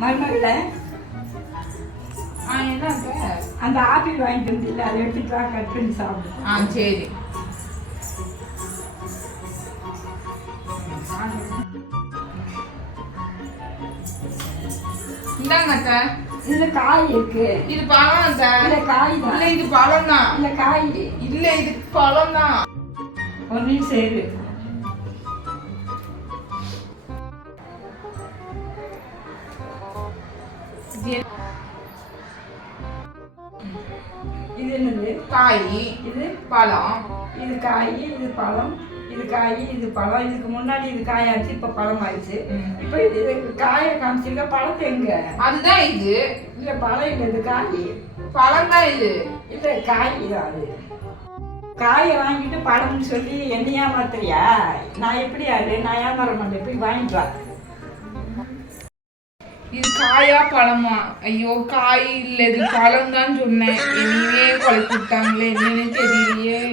மருமகளை? அந்த ஆப்பிள் வாங்கிட்டு வந்து இல்லை அதை எடுத்துட்டு வா கட் பண்ணி சாப்பிடு. ஆ சரி. இந்தாங்க அத்தை. இதுல காய் இருக்கு. இது பழம் அத்தை. இல்ல காய் இல்ல தான் இது பழம் தான். இல்ல காய். இல்ல இது பழம் தான். ஒரு நிமிஷம் இது என்னது? காய். இது? பழம். இது காய் இது பழம். இது காய் இது பழம். இதுக்கு முன்னாடி இது காயாச்சு இப்ப பழம் ஆயிடுச்சு. இப்ப இது காயை காமிச்சிருக்க பழத்தை எங்க? அதுதான் இது. இல்ல பழம் இல்ல இது காய். பழம் தான் இது. இல்ல காய் தான் அது. காயை வாங்கிட்டு பழம்னு சொல்லி என்ன ஏமாத்துறியா நான் எப்படி அது? நான் ஏமாற மாட்டேன். போய் வாங்கிட்டு வா. இது காயா பழமா? ஐயோ காய் இல்ல இது பழம் தான் சொன்னேன். என்னையே கொலை விட்டாங்களே என்னன்னு தெரியலையே.